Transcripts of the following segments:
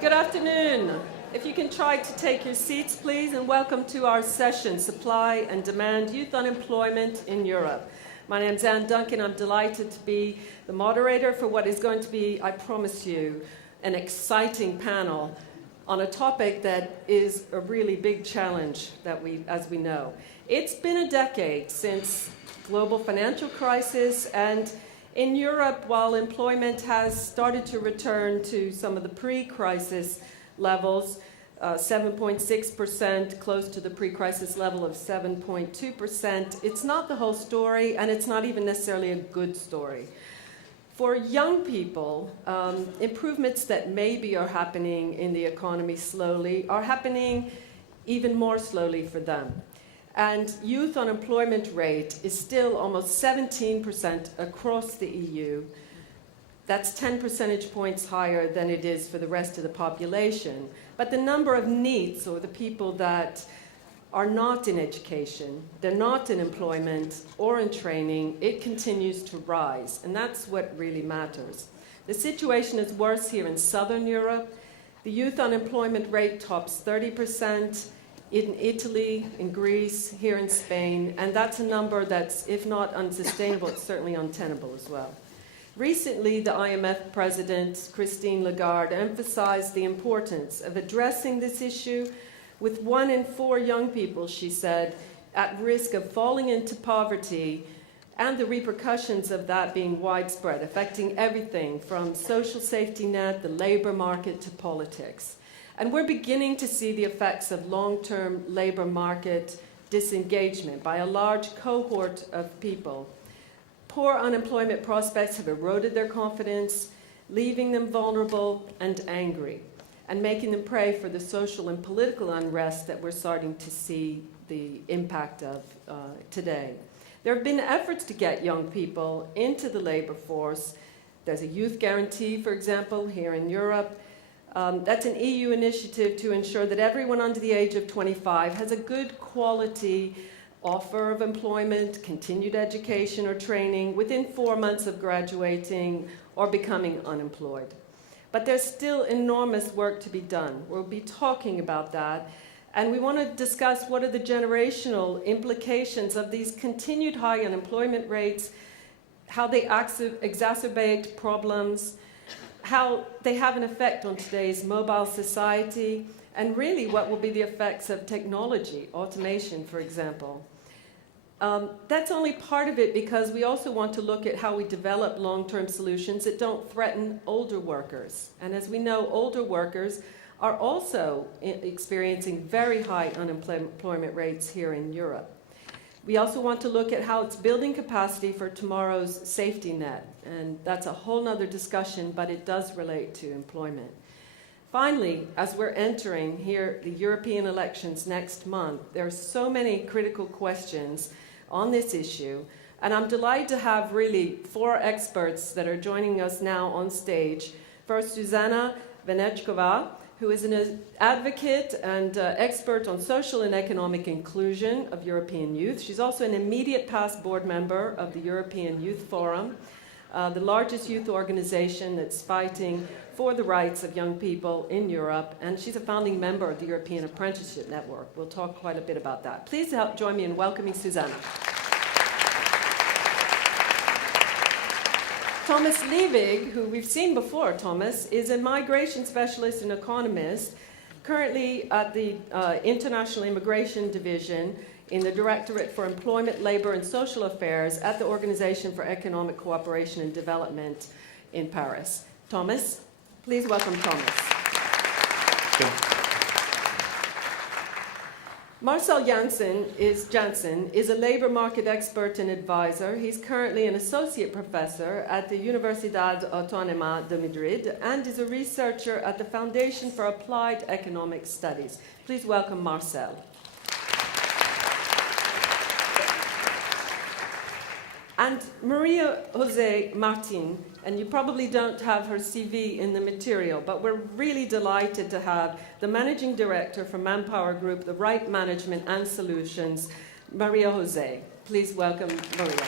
Good afternoon. If you can try to take your seats, please, and welcome to our session, Supply and Demand, Youth Unemployment in Europe. My name's Anne Duncan. I'm delighted to be the moderator for what is going to be, I promise you, an exciting panel on a topic that is a really big challenge that as we know. It's been a decade since global financial crisis, and in Europe, while employment has started to return to some of the pre-crisis levels, 7.6%, close to the pre-crisis level of 7.2%, it's not the whole story, and it's not even necessarily a good story. For young people, improvements that maybe are happening in the economy slowly are happening even more slowly for them. And youth unemployment rate is still almost 17% across the EU. That's 10 percentage points higher than it is for the rest of the population. But the number of NEETs, or the people that are not in education, they're not in employment or in training, it continues to rise. And that's what really matters. The situation is worse here in Southern Europe. The youth unemployment rate tops 30%. In Italy, in Greece, here in Spain, and that's a number that's, if not unsustainable, it's certainly untenable as well. Recently, the IMF president, Christine Lagarde, emphasized the importance of addressing this issue, with 1 in 4 young people, she said, at risk of falling into poverty, and the repercussions of that being widespread, affecting everything from social safety net, the labor market, to politics. And we're beginning to see the effects of long-term labor market disengagement by a large cohort of people. Poor unemployment prospects have eroded their confidence, leaving them vulnerable and angry, and making them prey for the social and political unrest that we're starting to see the impact of today. There have been efforts to get young people into the labor force. There's a youth guarantee, for example, here in Europe. That's an EU initiative to ensure that everyone under the age of 25 has a good quality offer of employment, continued education or training within 4 months of graduating or becoming unemployed. But there's still enormous work to be done. We'll be talking about that. And we want to discuss what are the generational implications of these continued high unemployment rates, how they exacerbate problems, how they have an effect on today's mobile society, and really what will be the effects of technology, automation, for example. That's only part of it, because we also want to look at how we develop long-term solutions that don't threaten older workers. And as we know, older workers are also experiencing very high unemployment rates here in Europe. We also want to look at how it's building capacity for tomorrow's safety net. And that's a whole nother discussion, but it does relate to employment. Finally, as we're entering here the European elections next month, there are so many critical questions on this issue. And I'm delighted to have really 4 experts that are joining us now on stage. First, Zuzana Venechkova, who is an advocate and expert on social and economic inclusion of European youth. She's also an immediate past board member of the European Youth Forum, the largest youth organization that's fighting for the rights of young people in Europe, and she's a founding member of the European Apprenticeship Network. We'll talk quite a bit about that. Please join me in welcoming Zuzana. Thomas Liebig, who we've seen before, Thomas, is a migration specialist and economist, currently at the International Immigration Division in the Directorate for Employment, Labor and Social Affairs at the Organization for Economic Cooperation and Development in Paris. Thomas, please welcome Thomas. Marcel Jansen is a labor market expert and advisor. He's currently an associate professor at the Universidad Autónoma de Madrid and is a researcher at the Foundation for Applied Economic Studies. Please welcome Marcel. And Maria Jose Martin, and you probably don't have her CV in the material, but we're really delighted to have the Managing Director for Manpower Group, the Right Management and Solutions, Maria Jose. Please welcome Maria.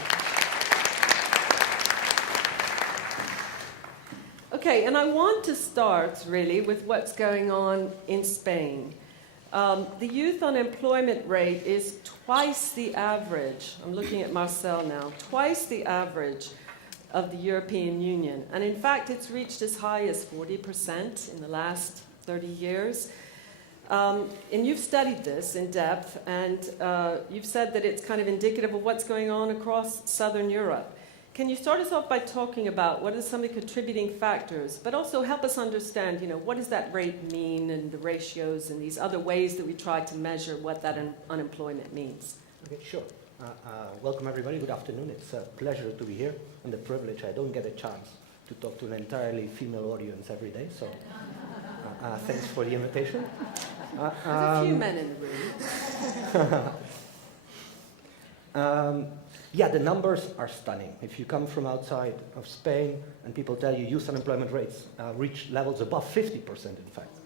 Okay, and I want to start really with what's going on in Spain. The youth unemployment rate is twice the average. I'm looking at Marcel now. Twice the average of the European Union. And in fact, it's reached as high as 40% in the last 30 years. And you've studied this in depth, and you've said that it's kind of indicative of what's going on across Southern Europe. Can you start us off by talking about what are some of the contributing factors, but also help us understand, what does that rate mean and the ratios and these other ways that we try to measure what that unemployment means? Okay, sure. Welcome everybody. Good afternoon. It's a pleasure to be here and the privilege. I don't get a chance to talk to an entirely female audience every day, so thanks for the invitation. There's a few men in the room. Yeah, the numbers are stunning. If you come from outside of Spain and people tell you youth unemployment rates reach levels above 50%, in fact,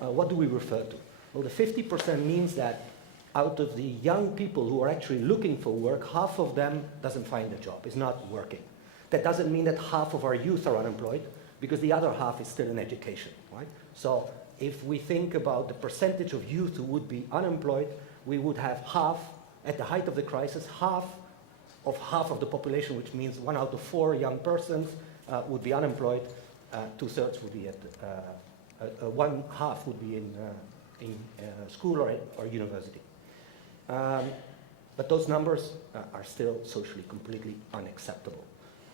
what do we refer to? Well, the 50% means that out of the young people who are actually looking for work, half of them doesn't find a job, is not working. That doesn't mean that half of our youth are unemployed, because the other half is still in education, right? So if we think about the percentage of youth who would be unemployed, we would have half, at the height of the crisis, half of the population, which means 1 out of 4 young persons would be unemployed, 2/3 would be at, 1/2 would be in school or university. But those numbers are still socially completely unacceptable.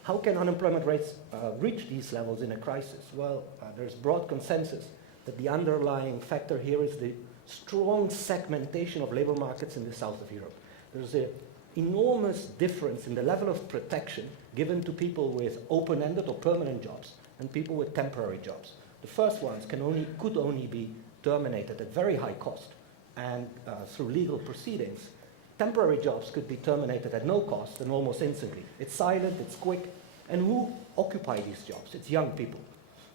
How can unemployment rates reach these levels in a crisis? Well, there's broad consensus that the underlying factor here is the strong segmentation of labor markets in the south of Europe. There's an enormous difference in the level of protection given to people with open-ended or permanent jobs and people with temporary jobs. The first ones could only be terminated at very high cost and through legal proceedings. Temporary jobs could be terminated at no cost and almost instantly. It's silent, it's quick, and who occupy these jobs? It's young people.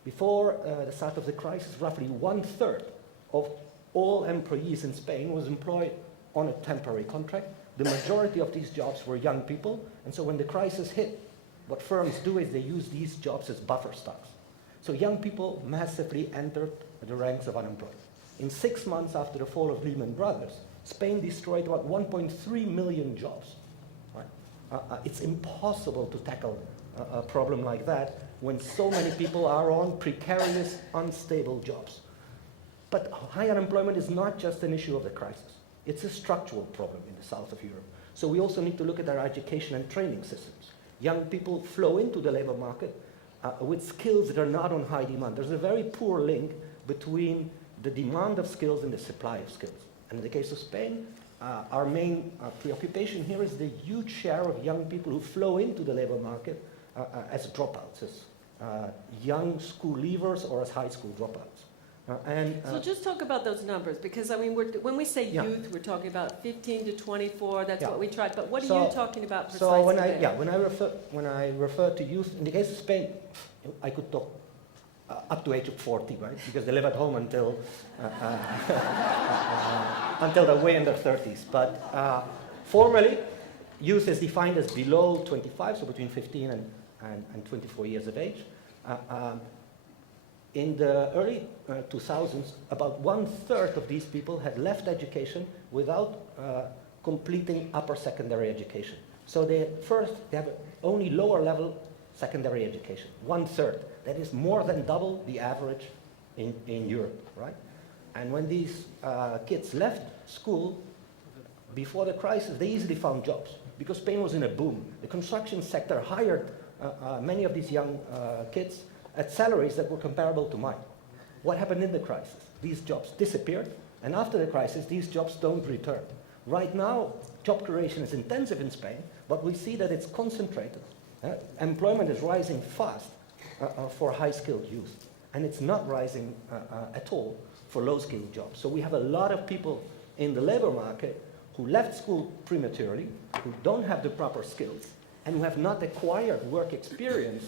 Before the start of the crisis, roughly 1/3 of all employees in Spain was employed on a temporary contract. The majority of these jobs were young people, and so when the crisis hit, what firms do is they use these jobs as buffer stocks. So young people massively entered the ranks of unemployed. In 6 months after the fall of Lehman Brothers, Spain destroyed about 1.3 million jobs. Right? It's impossible to tackle a problem like that when so many people are on precarious, unstable jobs. But high unemployment is not just an issue of the crisis. It's a structural problem in the south of Europe. So we also need to look at our education and training systems. Young people flow into the labor market with skills that are not on high demand. There's a very poor link between the demand of skills and the supply of skills. And in the case of Spain, our main preoccupation here is the huge share of young people who flow into the labor market as dropouts, as young school leavers or as high school dropouts. So just talk about those numbers, because I mean, when we say youth, we're talking about 15 to 24. That's what we tried. But what are you talking about precisely? So when I refer to youth, in the case of Spain, I could talk up to age of 40, right? Because they live at home until they're way in their 30s. But formally, youth is defined as below 25, so between 15 and 24 years of age. In the early 2000s, about 1/3 of these people had left education without completing upper secondary education. So they have only lower level secondary education, 1/3. That is more than double the average in Europe, right? And when these kids left school before the crisis, they easily found jobs because Spain was in a boom. The construction sector hired many of these young kids at salaries that were comparable to mine. What happened in the crisis? These jobs disappeared, and after the crisis, these jobs don't return. Right now, job creation is intensive in Spain, but we see that it's concentrated. Employment is rising fast for high-skilled youth, and it's not rising at all for low-skilled jobs. So we have a lot of people in the labor market who left school prematurely, who don't have the proper skills, and who have not acquired work experience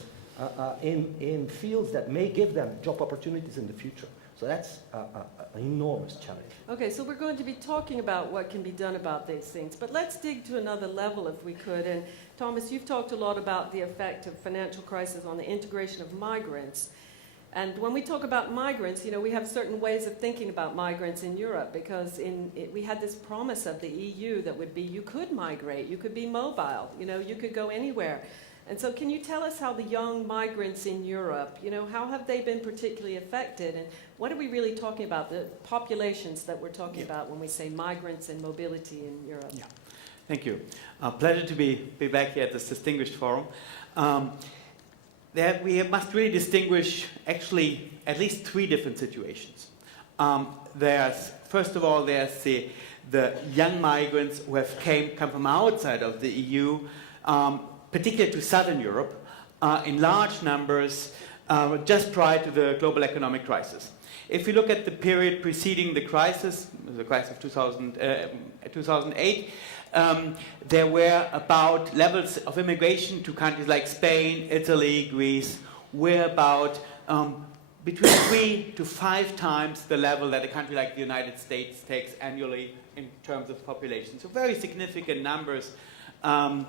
in fields that may give them job opportunities in the future. So that's an enormous challenge. Okay, so we're going to be talking about what can be done about these things, but let's dig to another level if we could. And Thomas, you've talked a lot about the effect of financial crisis on the integration of migrants. And when we talk about migrants, you know, we have certain ways of thinking about migrants in Europe, because we had this promise of the EU that would be you could migrate, you could be mobile, you know, you could go anywhere. And so can you tell us how the young migrants in Europe, you know, how have they been particularly affected? And what are we really talking about, the populations that we're talking about when we say migrants and mobility in Europe? Yeah. Thank you. Pleasure to be back here at this distinguished forum. That we must really distinguish actually at least three different situations. First of all, there's the young migrants who have come from outside of the EU, particularly to Southern Europe, in large numbers just prior to the global economic crisis. If you look at the period preceding the crisis of 2008, there were about levels of immigration to countries like Spain, Italy, Greece, were about between 3 to 5 times the level that a country like the United States takes annually in terms of population. So very significant numbers. And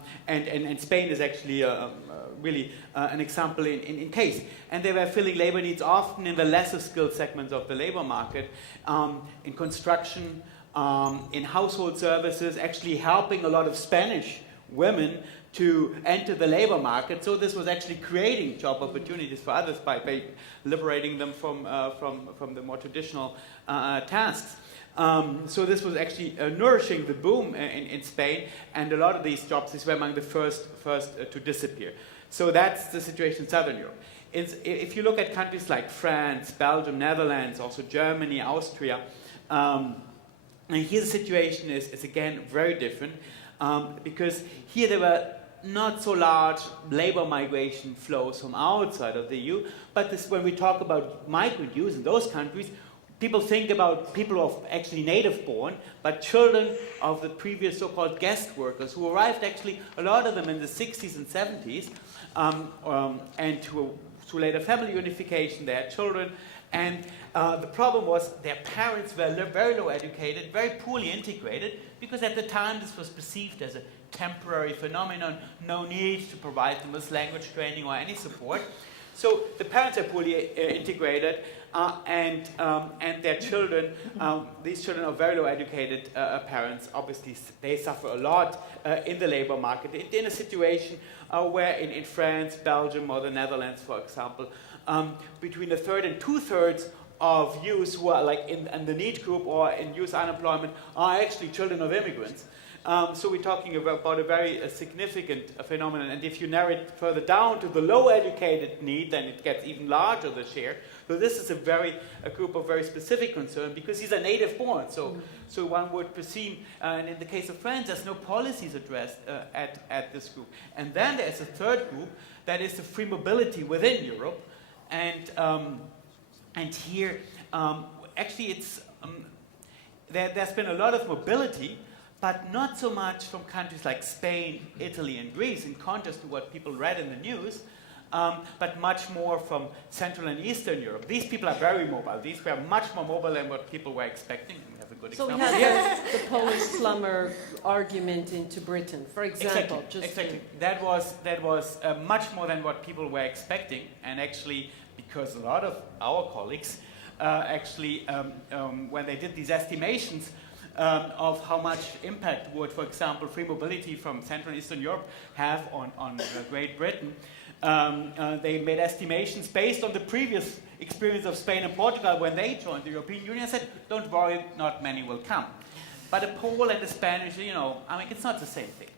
Spain is actually really an example in case. And they were filling labor needs often in the lesser skilled segments of the labor market, in construction, in household services, actually helping a lot of Spanish women to enter the labor market. So this was actually creating job opportunities for others by liberating them from the more traditional tasks. So this was actually nourishing the boom in Spain, and a lot of these jobs were among the first to disappear. So that's the situation in Southern Europe. If you look at countries like France, Belgium, Netherlands, also Germany, Austria, and here the situation is again very different, because here there were not so large labor migration flows from outside of the EU, but when we talk about migrant youth in those countries, people think about people who are actually native born, but children of the previous so-called guest workers who arrived actually, a lot of them in the 60s and 70s, and through later family unification, they had children. And the problem was their parents were very low educated, very poorly integrated, because at the time this was perceived as a temporary phenomenon, no need to provide them with language training or any support. So the parents are poorly integrated, and their children, these children are very low educated parents. Obviously, they suffer a lot in the labor market. In a situation where in France, Belgium, or the Netherlands, for example, between a third and 2/3 of youths who are like in the need group or in youth unemployment are actually children of immigrants. So we're talking about a very significant phenomenon. And if you narrow it further down to the low educated need, then it gets even larger, the share. So this is a group of very specific concern, because these are native born. So one would perceive, and in the case of France, there's no policies addressed at this group. And then there's a third group, that is the free mobility within Europe. And here, actually, it's there's been a lot of mobility, but not so much from countries like Spain, Italy, and Greece, in contrast to what people read in the news, but much more from Central and Eastern Europe. These people are very mobile. These were much more mobile than what people were expecting. We have a good example. So we had the Polish plumber argument into Britain, for example. Exactly. That was much more than what people were expecting, and actually, because a lot of our colleagues when they did these estimations of how much impact would, for example, free mobility from Central and Eastern Europe have on Great Britain, they made estimations based on the previous experience of Spain and Portugal when they joined the European Union, and said, don't worry, not many will come. But a Pole and a Spanish, it's not the same thing.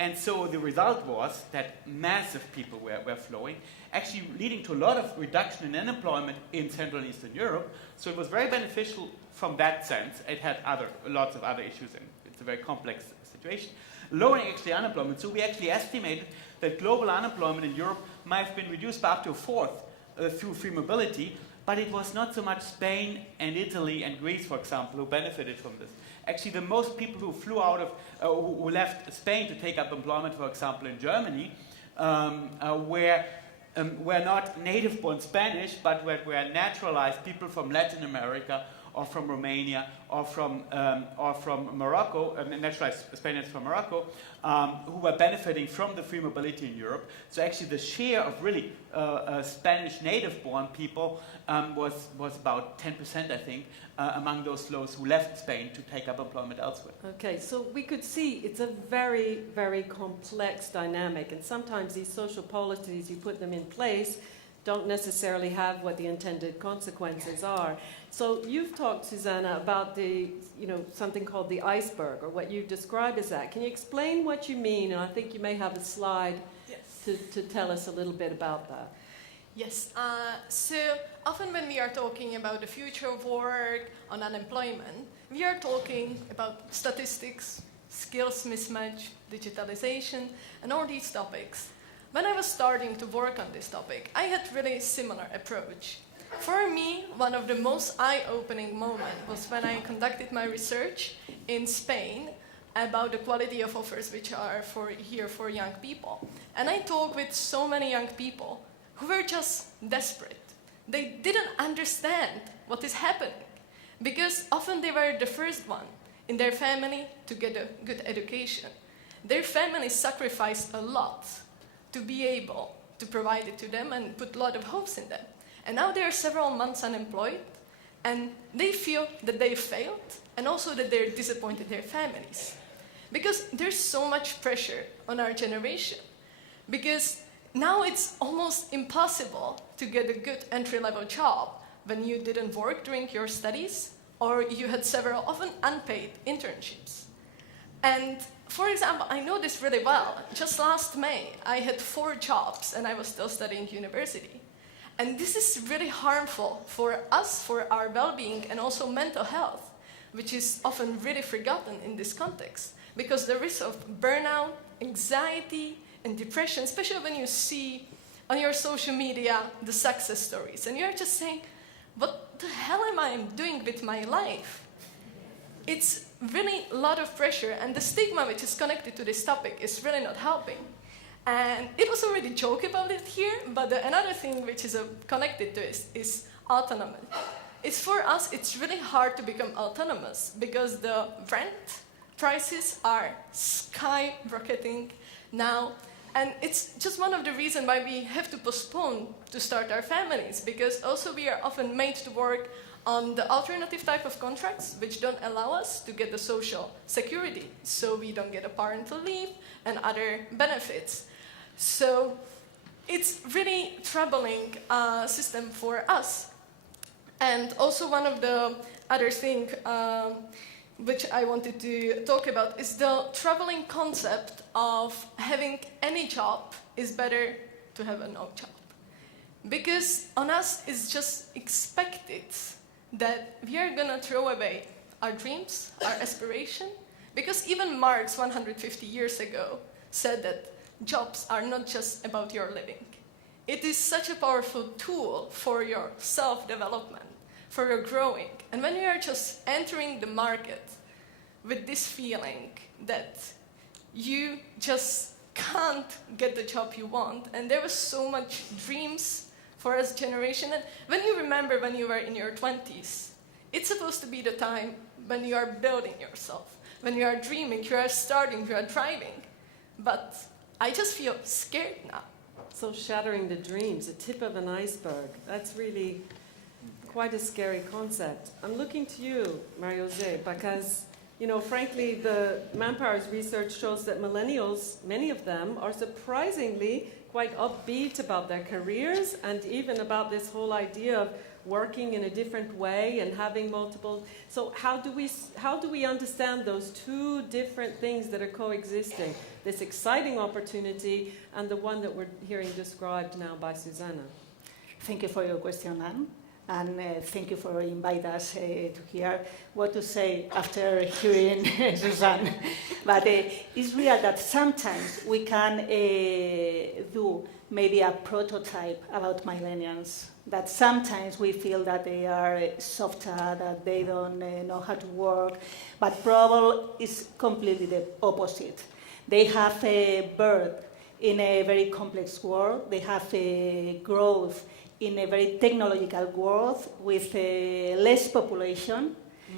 And so the result was that massive people were flowing, actually leading to a lot of reduction in unemployment in Central and Eastern Europe. So it was very beneficial from that sense. It had lots of other issues, and it's a very complex situation. Lowering actually unemployment. So we actually estimated that global unemployment in Europe might have been reduced by up to a fourth through free mobility, but it was not so much Spain and Italy and Greece, for example, who benefited from this. Actually, the most people who flew out of, who left Spain to take up employment, for example, in Germany, where were not native-born Spanish, but were naturalized people from Latin America or from Romania or from Morocco, naturalized Spaniards from Morocco, who were benefiting from the free mobility in Europe. So actually the share of really Spanish native-born people was about 10%, I think, among those who left Spain to take up employment elsewhere. Okay, so we could see it's a very, very complex dynamic, and sometimes these social policies, you put them in place, don't necessarily have what the intended consequences are. So you've talked, Susanna, about the, something called the iceberg, or what you've described as that. Can you explain what you mean? And I think you may have a slide to tell us a little bit about that. Yes, so often when we are talking about the future of work, on unemployment, we are talking about statistics, skills mismatch, digitalization, and all these topics. When I was starting to work on this topic, I had really similar approach. For me, one of the most eye-opening moments was when I conducted my research in Spain about the quality of offers which are here for young people. And I talked with so many young people who were just desperate. They didn't understand what is happening, because often they were the first one in their family to get a good education. Their family sacrificed a lot to be able to provide it to them and put a lot of hopes in them. And now they are several months unemployed, and they feel that they failed, and also that they're disappointed their families. Because there's so much pressure on our generation. Because now it's almost impossible to get a good entry-level job when you didn't work during your studies, or you had several often unpaid internships. And for example, I know this really well. Just last May, I had 4 jobs and I was still studying university. And this is really harmful for us, for our well-being, and also mental health, which is often really forgotten in this context. Because the risk of burnout, anxiety, and depression, especially when you see on your social media the success stories, and you're just saying, what the hell am I doing with my life? It's really a lot of pressure, and the stigma which is connected to this topic is really not helping. And it was already joke about it here, but another thing which is connected to it is autonomy. It's for us, it's really hard to become autonomous because the rent prices are skyrocketing now. And it's just one of the reasons why we have to postpone to start our families, because also we are often made to work on the alternative type of contracts which don't allow us to get the social security. So we don't get a parental leave and other benefits. So it's really troubling system for us. And also one of the other things which I wanted to talk about is the troubling concept of having any job is better to have a no job. Because on us it's just expected that we are gonna throw away our dreams, our aspiration, because even Marx 150 years ago said that jobs are not just about your living. It is such a powerful tool for your self-development, for your growing. And when you are just entering the market with this feeling that you just can't get the job you want, and there was so much dreams for us generation, and when you remember when you were in your 20s, it's supposed to be the time when you are building yourself, when you are dreaming, you are starting, you are driving. But I just feel scared now. So shattering the dreams, the tip of an iceberg, that's really quite a scary concept. I'm looking to you, Marie-José, because, frankly, the Manpower's research shows that millennials, many of them, are surprisingly quite upbeat about their careers and even about this whole idea of working in a different way and having multiple. So how do we understand those two different things that are coexisting? This exciting opportunity and the one that we're hearing described now by Susanna. Thank you for your question, Anne. And thank you for inviting us to hear what to say after hearing Susanne. But it's real that sometimes we can do maybe a prototype about millennials, that sometimes we feel that they are softer, that they don't know how to work, but probably it's completely the opposite. They have birth in a very complex world. They have a growth in a very technological world with less population,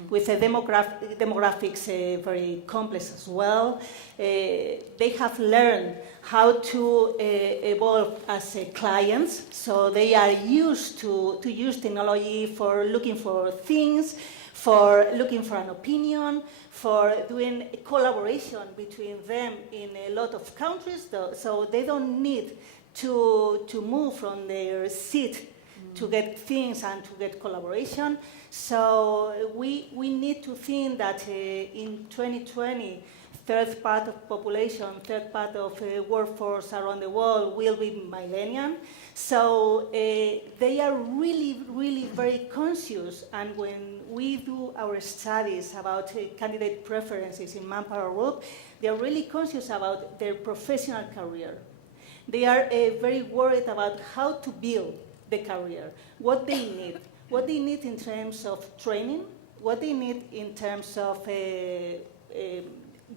with a demographics very complex as well. They have learned how to evolve as clients, so they are used to use technology for looking for things, for looking for an opinion, for doing collaboration between them in a lot of countries, so they don't need to move from their seat to get things and to get collaboration. So we need to think that in 2020, third part of population, third part of workforce around the world will be millennial. So they are really, really very conscious, and when we do our studies about candidate preferences in Manpower Group, they are really conscious about their professional career. They are very worried about how to build the career, what they need in terms of training, what they need in terms of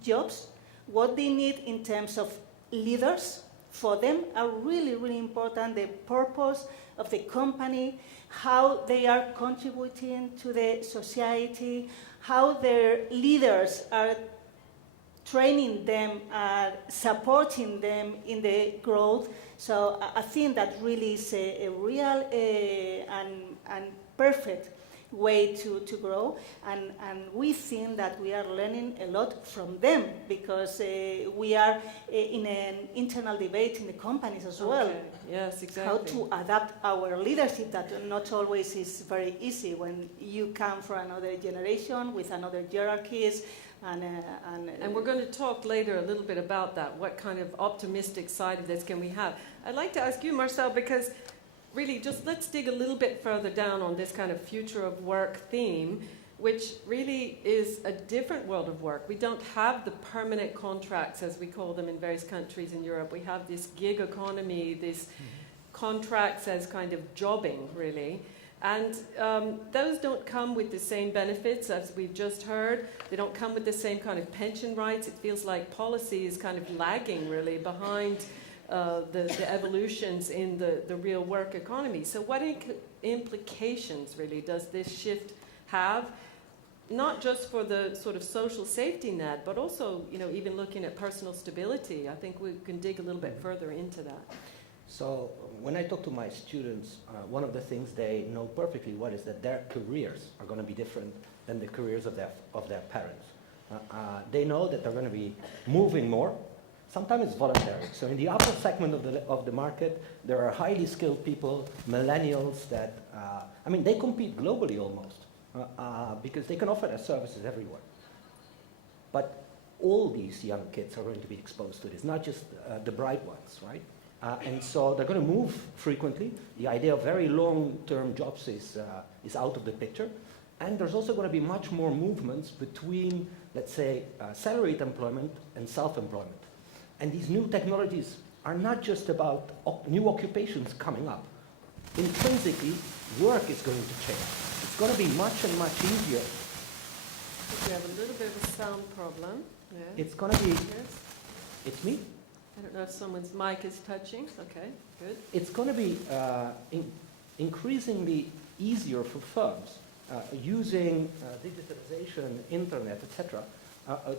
jobs, what they need in terms of leaders. For them are really, really important, the purpose of the company, how they are contributing to the society, how their leaders are training them, supporting them in the growth. So I think that really is a real and perfect way to grow, and we think that we are learning a lot from them, because we are in an internal debate in the companies as well. Yes, exactly. How to adapt our leadership, that not always is very easy when you come from another generation with another hierarchies. And we're going to talk later a little bit about that. What kind of optimistic side of this can we have? I'd like to ask you, Marcel, because really just let's dig a little bit further down on this kind of future of work theme, which really is a different world of work. We don't have the permanent contracts, as we call them in various countries in Europe. We have this gig economy, this contracts as kind of jobbing, really. And those don't come with the same benefits as we've just heard. They don't come with the same kind of pension rights. It feels like policy is kind of lagging, really, behind the evolutions in the real work economy. So what implications, really, does this shift have? Not just for the sort of social safety net, but also, even looking at personal stability. I think we can dig a little bit further into that. So when I talk to my students, one of the things they know perfectly well is that their careers are going to be different than the careers of their parents. They know that they're going to be moving more. Sometimes it's voluntary. So in the upper segment of the market, there are highly skilled people, millennials that, they compete globally almost because they can offer their services everywhere. But all these young kids are going to be exposed to this, not just the bright ones, right? And so they're going to move frequently. The idea of very long-term jobs is out of the picture. And there's also going to be much more movements between, let's say, salaried employment and self-employment. And these new technologies are not just about new occupations coming up. Intrinsically, work is going to change. It's going to be much and much easier. We have a little bit of a sound problem. Yeah. It's going to be... Yes. It's me? I don't know if someone's mic is touching. Okay, good. It's going to be increasingly easier for firms using digitalization, internet, etc.,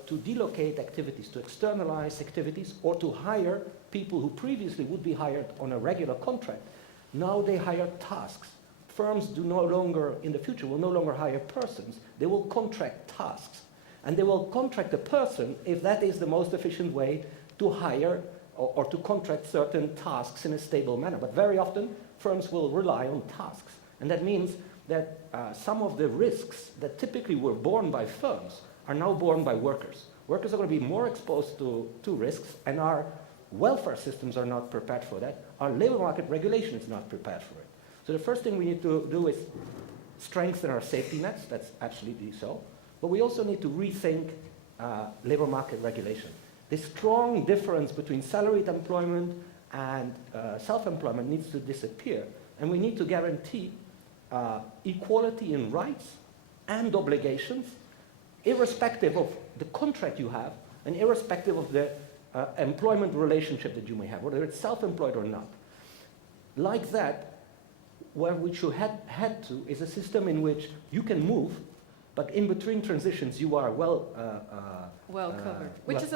to delocate activities, to externalize activities, or to hire people who previously would be hired on a regular contract. Now they hire tasks. Firms do no longer, in the future, will no longer hire persons. They will contract tasks. And they will contract a person if that is the most efficient way to hire or to contract certain tasks in a stable manner. But very often, firms will rely on tasks. And that means that some of the risks that typically were borne by firms are now borne by workers. Workers are going to be more exposed to risks, and our welfare systems are not prepared for that. Our labor market regulation is not prepared for it. So the first thing we need to do is strengthen our safety nets. That's absolutely so. But we also need to rethink labor market regulation. This strong difference between salaried employment and self-employment needs to disappear. And we need to guarantee equality in rights and obligations, irrespective of the contract you have and irrespective of the employment relationship that you may have, whether it's self-employed or not. Like that, where we should head to is a system in which you can move, but in between transitions you are well covered. Which is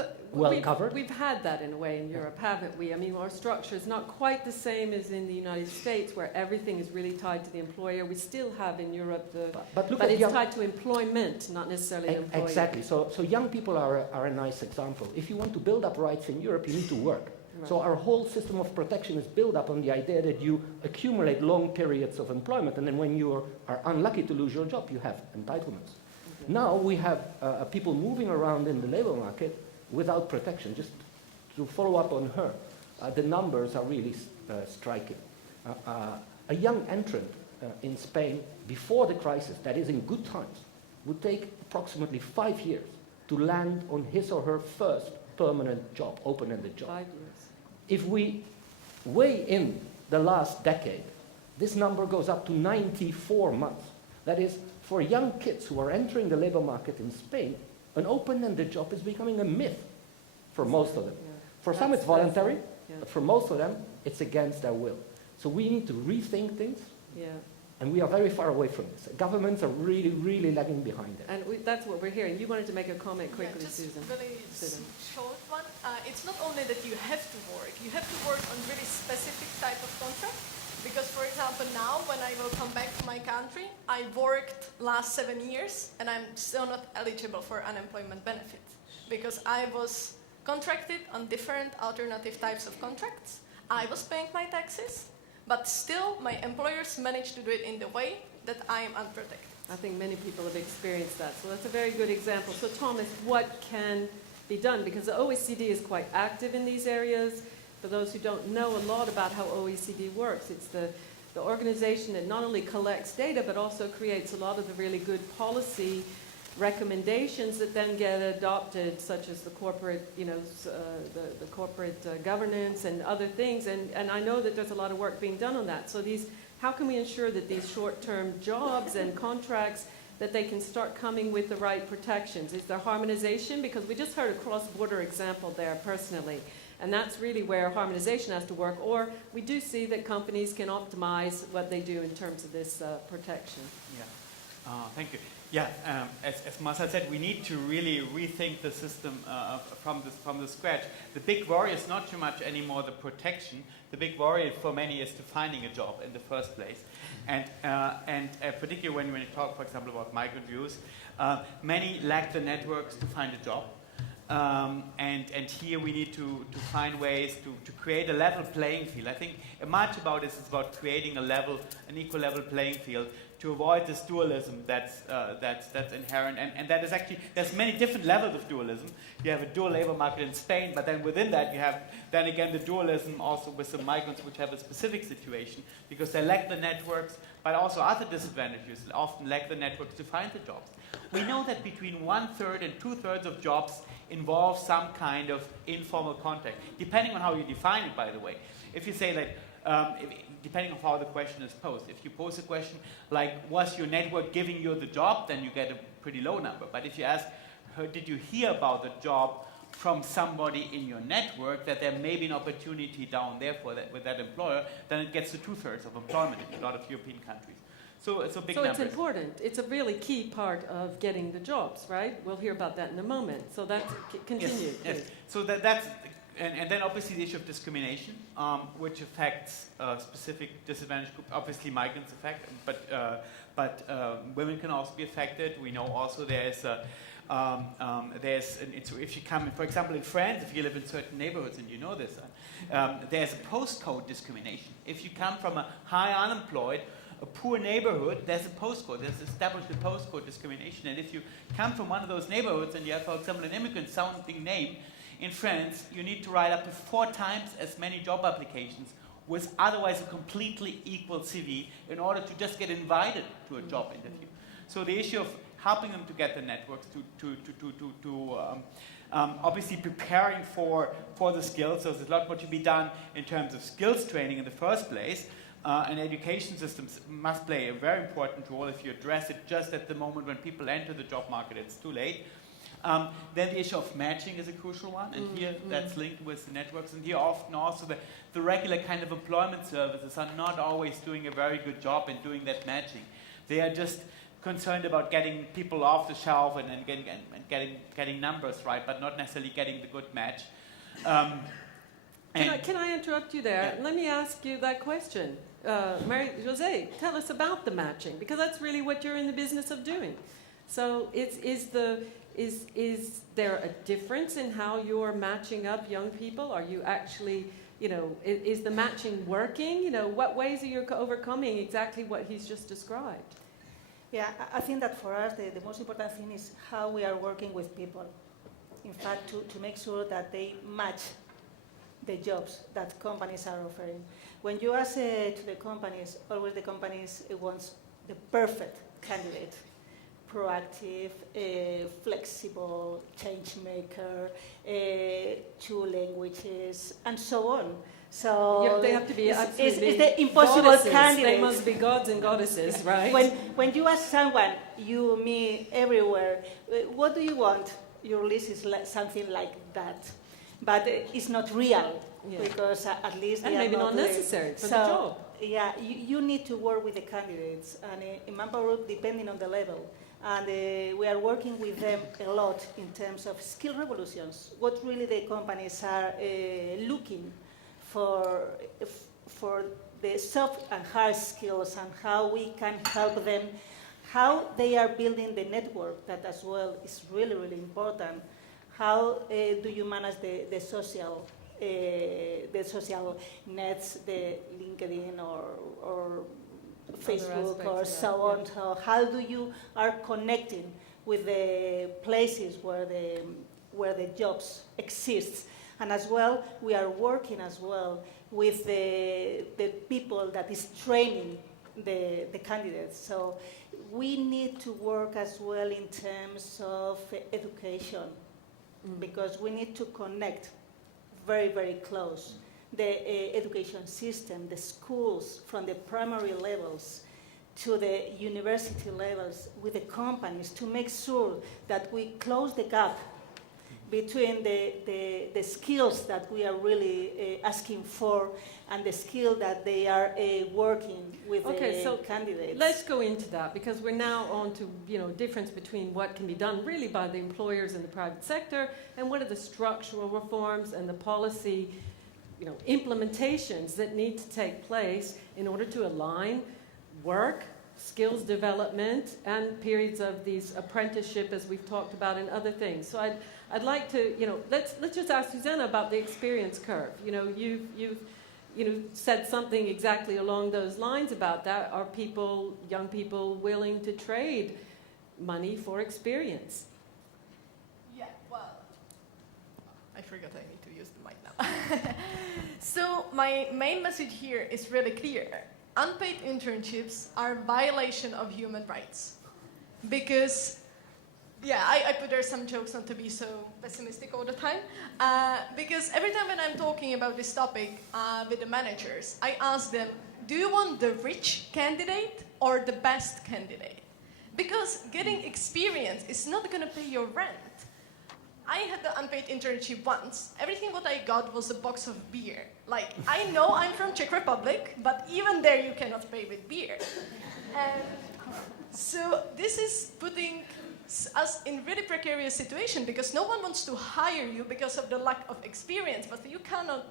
covered. We've had that in a way in Europe, haven't we? I mean, our structure is not quite the same as in the United States, where everything is really tied to the employer. We still have in Europe but it's tied to employment, not necessarily employer. Exactly. So young people are a nice example. If you want to build up rights in Europe, you need to work. Right. So our whole system of protection is built up on the idea that you accumulate long periods of employment, and then when you are unlucky to lose your job, you have entitlements. Okay. Now we have people moving around in the labor market without protection. Just to follow up on her, the numbers are really striking. A young entrant in Spain before the crisis, that is in good times, would take approximately 5 years to land on his or her first permanent job, open-ended job. 5 years. If we weigh in the last decade, this number goes up to 94 months. That is, for young kids who are entering the labor market in Spain, an open-ended job is becoming a myth for most of them. Yeah. For some it's voluntary, but for most of them it's against their will. So we need to rethink things, and we are very far away from this. Governments are really, really lagging behind it. And that's what we're hearing. You wanted to make a comment quickly, Susan. Really short one. It's not only that you have to work on really specific type of contract. Because, for example, now when I will come back to my country, I worked last 7 years and I'm still not eligible for unemployment benefits because I was contracted on different alternative types of contracts. I was paying my taxes, but still my employers managed to do it in the way that I am unprotected. I think many people have experienced that. So that's a very good example. So Thomas, what can be done? Because the OECD is quite active in these areas. For those who don't know a lot about how OECD works, it's the organization that not only collects data, but also creates a lot of the really good policy recommendations that then get adopted, such as the corporate, the corporate governance and other things. And I know that there's a lot of work being done on that. So how can we ensure that these short-term jobs and contracts, that they can start coming with the right protections? Is there harmonization? Because we just heard a cross-border example there personally. And that's really where harmonization has to work. Or we do see that companies can optimize what they do in terms of this protection. Yeah, thank you. Yeah, as Marcel said, we need to really rethink the system from the scratch. The big worry is not too much anymore the protection. The big worry for many is to finding a job in the first place. And particularly when you talk, for example, about migrant youth, many lack the networks to find a job. And here we need to find ways to create a level playing field. I think much about this is about creating an equal level playing field to avoid this dualism that's inherent. And that is actually, there's many different levels of dualism. You have a dual labor market in Spain, but then within that you have then again the dualism also with some migrants which have a specific situation because they lack the networks, but also other disadvantages. They often lack the networks to find the jobs. We know that between 1/3 and 2/3 of jobs involve some kind of informal contact, depending on how you define it, by the way. If you say that, depending on how the question is posed, if you pose a question like, was your network giving you the job, then you get a pretty low number. But if you ask, did you hear about the job from somebody in your network, that there may be an opportunity down there for that, with that employer, then it gets to 2/3 of employment in a lot of European countries. So it's a big number. So it's important. It's a really key part of getting the jobs, right? We'll hear about that in a moment. So that's continue. Yes. So that's and then obviously the issue of discrimination, which affects specific disadvantaged groups. Obviously migrants affect, but women can also be affected. We know also if you come, for example, in France, if you live in certain neighborhoods, and you know this, there's a postcode discrimination. If you come from a high unemployed, a poor neighborhood, there's a postcode. There's established a postcode discrimination. And if you come from one of those neighborhoods and you have, for example, an immigrant-sounding name, in France, you need to write up to 4 times as many job applications with otherwise a completely equal CV in order to just get invited to a job interview. So the issue of helping them to get the networks, obviously preparing for the skills. So there's a lot more to be done in terms of skills training in the first place. And education systems must play a very important role. If you address it just at the moment when people enter the job market, it's too late. Then the issue of matching is a crucial one, and here that's linked with the networks, and here often also the regular kind of employment services are not always doing a very good job in doing that matching. They are just concerned about getting people off the shelf and getting numbers right, but not necessarily getting the good match. Can I interrupt you there? Yeah. Let me ask you that question. Marie-José, tell us about the matching, because that's really what you're in the business of doing. So is there a difference in how you're matching up young people? Are you actually, is the matching working? What ways are you overcoming exactly what he's just described? Yeah, I think that for us the most important thing is how we are working with people. In fact, to make sure that they match the jobs that companies are offering. When you ask to the companies, always the companies wants the perfect candidate. Proactive, flexible, change maker, 2 languages, and so on. So they have to be absolutely it's the impossible goddesses. candidate. They must be gods and goddesses, right? When you ask someone, you, me, everywhere, what do you want? Your list is something like that, but it's not real because at least and they maybe are not necessary for the job. Yeah, you need to work with the candidates, and in Manpower, depending on the level. And we are working with them a lot in terms of skill revolutions. What really the companies are looking for the soft and hard skills, and how we can help them, how they are building the network, that as well is really, really important. How do you manage the social nets, the LinkedIn or Facebook or so on. So how do you are connecting with the places where the jobs exist? And as well, we are working as well with the people that is training the candidates. So we need to work as well in terms of education, because we need to connect very, very close the education system, the schools from the primary levels to the university levels with the companies, to make sure that we close the gap between the skills that we are really asking for and the skill that they are working with the candidates. Let's go into that, because we're now on to difference between what can be done really by the employers in the private sector and what are the structural reforms and the policy implementations that need to take place in order to align work, skills development, and periods of these apprenticeship, as we've talked about, and other things. So I'd like to, let's just ask Susanna about the experience curve. You've said something exactly along those lines about that. Are young people willing to trade money for experience? Yeah, well, I forgot I need to use the mic now. So my main message here is really clear. Unpaid internships are a violation of human rights. Because, I put there some jokes not to be so pessimistic all the time. Because every time when I'm talking about this topic with the managers, I ask them, do you want the rich candidate or the best candidate? Because getting experience is not going to pay your rent. I had the unpaid internship once. Everything what I got was a box of beer. Like, I know I'm from Czech Republic, but even there you cannot pay with beer. And so this is putting us in really precarious situation, because no one wants to hire you because of the lack of experience, but you cannot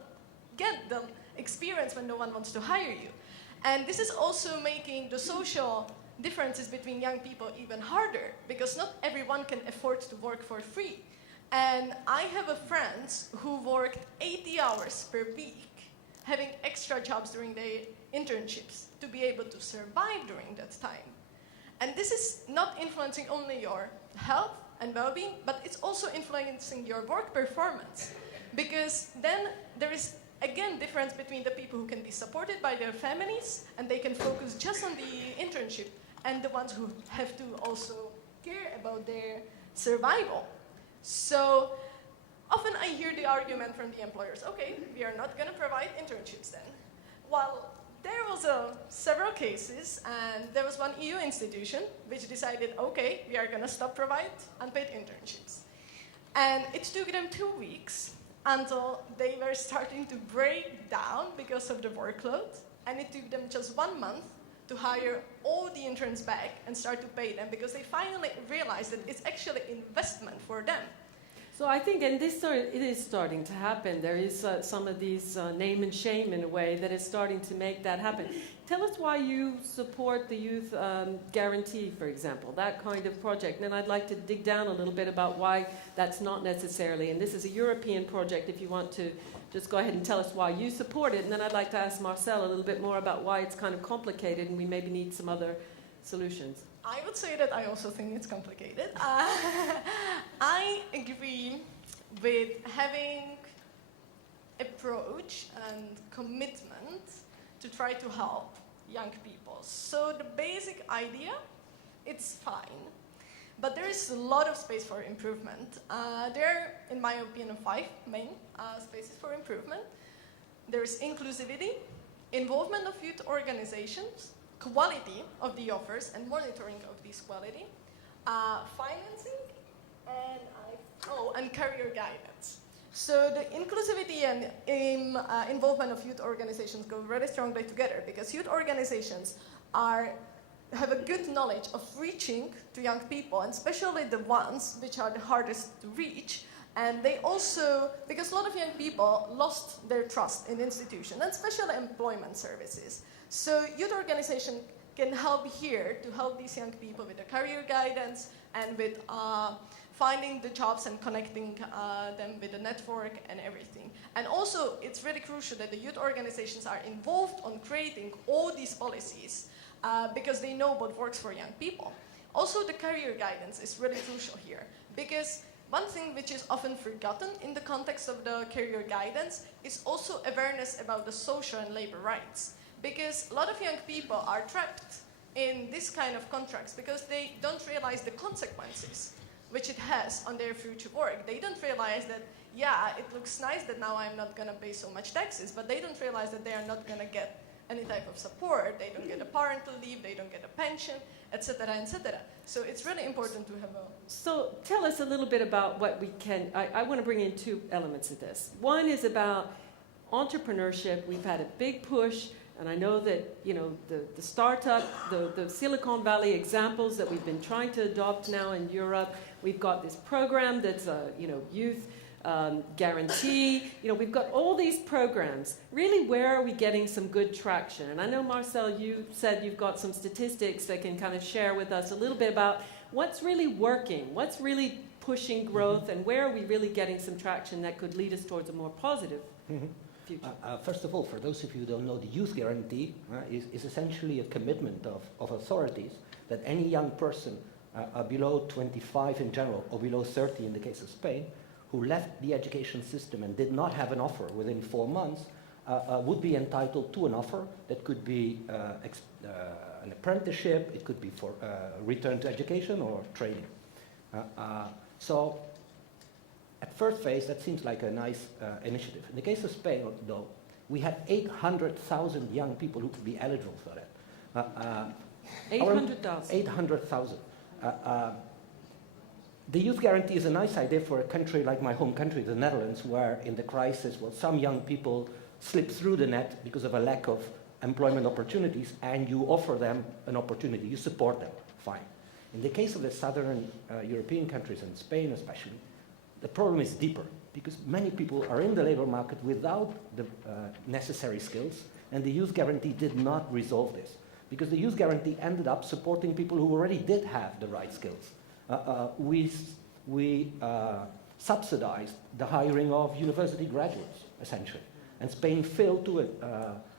get the experience when no one wants to hire you. And this is also making the social differences between young people even harder, because not everyone can afford to work for free. And I have a friend who worked 80 hours per week, having extra jobs during their internships to be able to survive during that time. And this is not influencing only your health and well-being, but it's also influencing your work performance. Because then there is, again, difference between the people who can be supported by their families and they can focus just on the internship, and the ones who have to also care about their survival. So often I hear the argument from the employers, okay, we are not going to provide internships then. Well, there was several cases, and there was one EU institution which decided, okay, we are going to stop provide unpaid internships. And it took them 2 weeks until they were starting to break down because of the workload. And it took them just 1 month to hire all the interns back and start to pay them because they finally realized that it's actually investment for them. So I think, and it is starting to happen. There is some of these name and shame in a way that is starting to make that happen. Tell us why you support the Youth Guarantee, for example, that kind of project. And I'd like to dig down a little bit about why that's not necessarily, and this is a European project, if you want to just go ahead and tell us why you support it. And then I'd like to ask Marcel a little bit more about why it's kind of complicated and we maybe need some other solutions. I would say that I also think it's complicated. I agree with having approach and commitment to try to help young people. So the basic idea, it's fine. But there is a lot of space for improvement. There are, in my opinion, 5 main spaces for improvement. There is inclusivity, involvement of youth organizations, quality of the offers and monitoring of this quality, financing, and career guidance. So the inclusivity and involvement of youth organizations go very strongly together because youth organizations have a good knowledge of reaching to young people, and especially the ones which are the hardest to reach. And they also, because a lot of young people lost their trust in institutions, and especially employment services. So youth organization can help here to help these young people with the career guidance and with finding the jobs and connecting them with the network and everything. And also, it's really crucial that the youth organizations are involved on creating all these policies because they know what works for young people. Also, the career guidance is really crucial here because one thing which is often forgotten in the context of the career guidance is also awareness about the social and labor rights. Because a lot of young people are trapped in this kind of contracts because they don't realize the consequences which it has on their future work. They don't realize that, yeah, it looks nice that now I'm not going to pay so much taxes, but they don't realize that they are not going to get any type of support. They don't get a parental leave, they don't get a pension, etc., etc. So it's really important to have a... So tell us a little bit about what we can... I want to bring in 2 elements of this. One is about entrepreneurship. We've had a big push. And I know that, you know, the startup, the Silicon Valley examples that we've been trying to adopt now in Europe, we've got this program that's a, youth guarantee. We've got all these programs. Really, where are we getting some good traction? And I know, Marcel, you said you've got some statistics that can kind of share with us a little bit about what's really working, what's really pushing growth, and where are we really getting some traction that could lead us towards a more positive future? First of all, for those of you who don't know, the Youth Guarantee is essentially a commitment of authorities that any young person below 25 in general, or below 30 in the case of Spain, who left the education system and did not have an offer within 4 months, would be entitled to an offer that could be an apprenticeship, it could be for return to education or training. So at first phase, that seems like a nice initiative. In the case of Spain, though, we had 800,000 young people who could be eligible for that. 800,000. 800,000. The Youth Guarantee is a nice idea for a country like my home country, the Netherlands, where in the crisis, some young people slip through the net because of a lack of employment opportunities, and you offer them an opportunity, you support them, fine. In the case of the southern European countries, and Spain especially, the problem is deeper, because many people are in the labor market without the necessary skills, and the Youth Guarantee did not resolve this, because the Youth Guarantee ended up supporting people who already did have the right skills. We subsidized the hiring of university graduates, essentially, and Spain failed to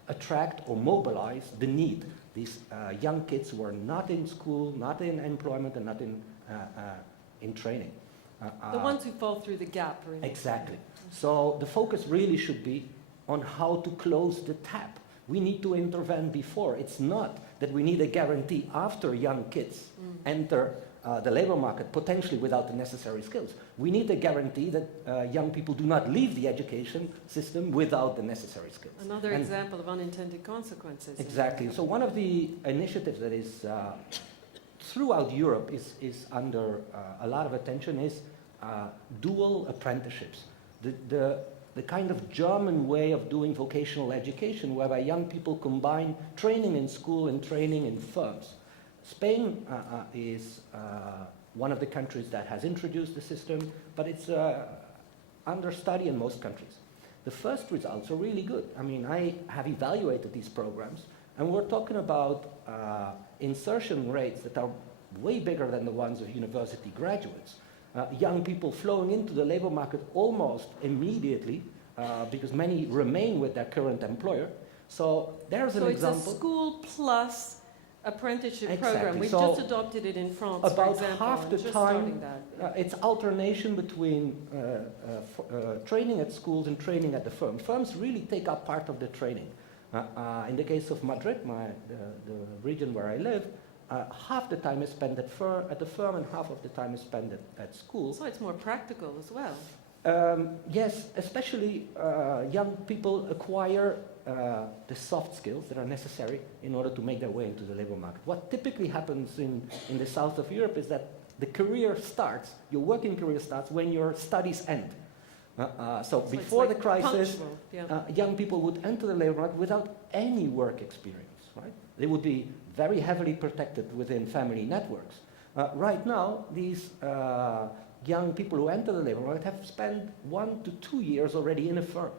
attract or mobilize the need. These young kids who are not in school, not in employment, and not in training. The ones who fall through the gap, really. Exactly. So the focus really should be on how to close the tap. We need to intervene before. It's not that we need a guarantee after young kids enter the labor market, potentially without the necessary skills. We need a guarantee that young people do not leave the education system without the necessary skills. Another example of unintended consequences. Exactly. So one of the initiatives that is throughout Europe is under a lot of attention is dual apprenticeships, the kind of German way of doing vocational education, whereby young people combine training in school and training in firms. Spain is one of the countries that has introduced the system, but it's under study in most countries. The first results are really good. I mean, I have evaluated these programs, and we're talking about insertion rates that are way bigger than the ones of university graduates. Young people flowing into the labor market almost immediately, because many remain with their current employer. So there's an example. So it's a school plus apprenticeship Exactly. program. We've So just adopted it in France, about for example. half the just time, starting that. it's alternation between training at schools and training at the firm. Firms really take up part of the training. In the case of Madrid, the region where I live, half the time is spent at the firm and half of the time is spent at school. So it's more practical as well. Yes, especially young people acquire the soft skills that are necessary in order to make their way into the labor market. What typically happens in the south of Europe is that the career starts, your working career starts when your studies end. So before it's the crisis, punctual, yeah. young people would enter the labor market without any work experience, right? They would be very heavily protected within family networks. Right now, these young people who enter the labor market have spent 1 to 2 years already in a firm,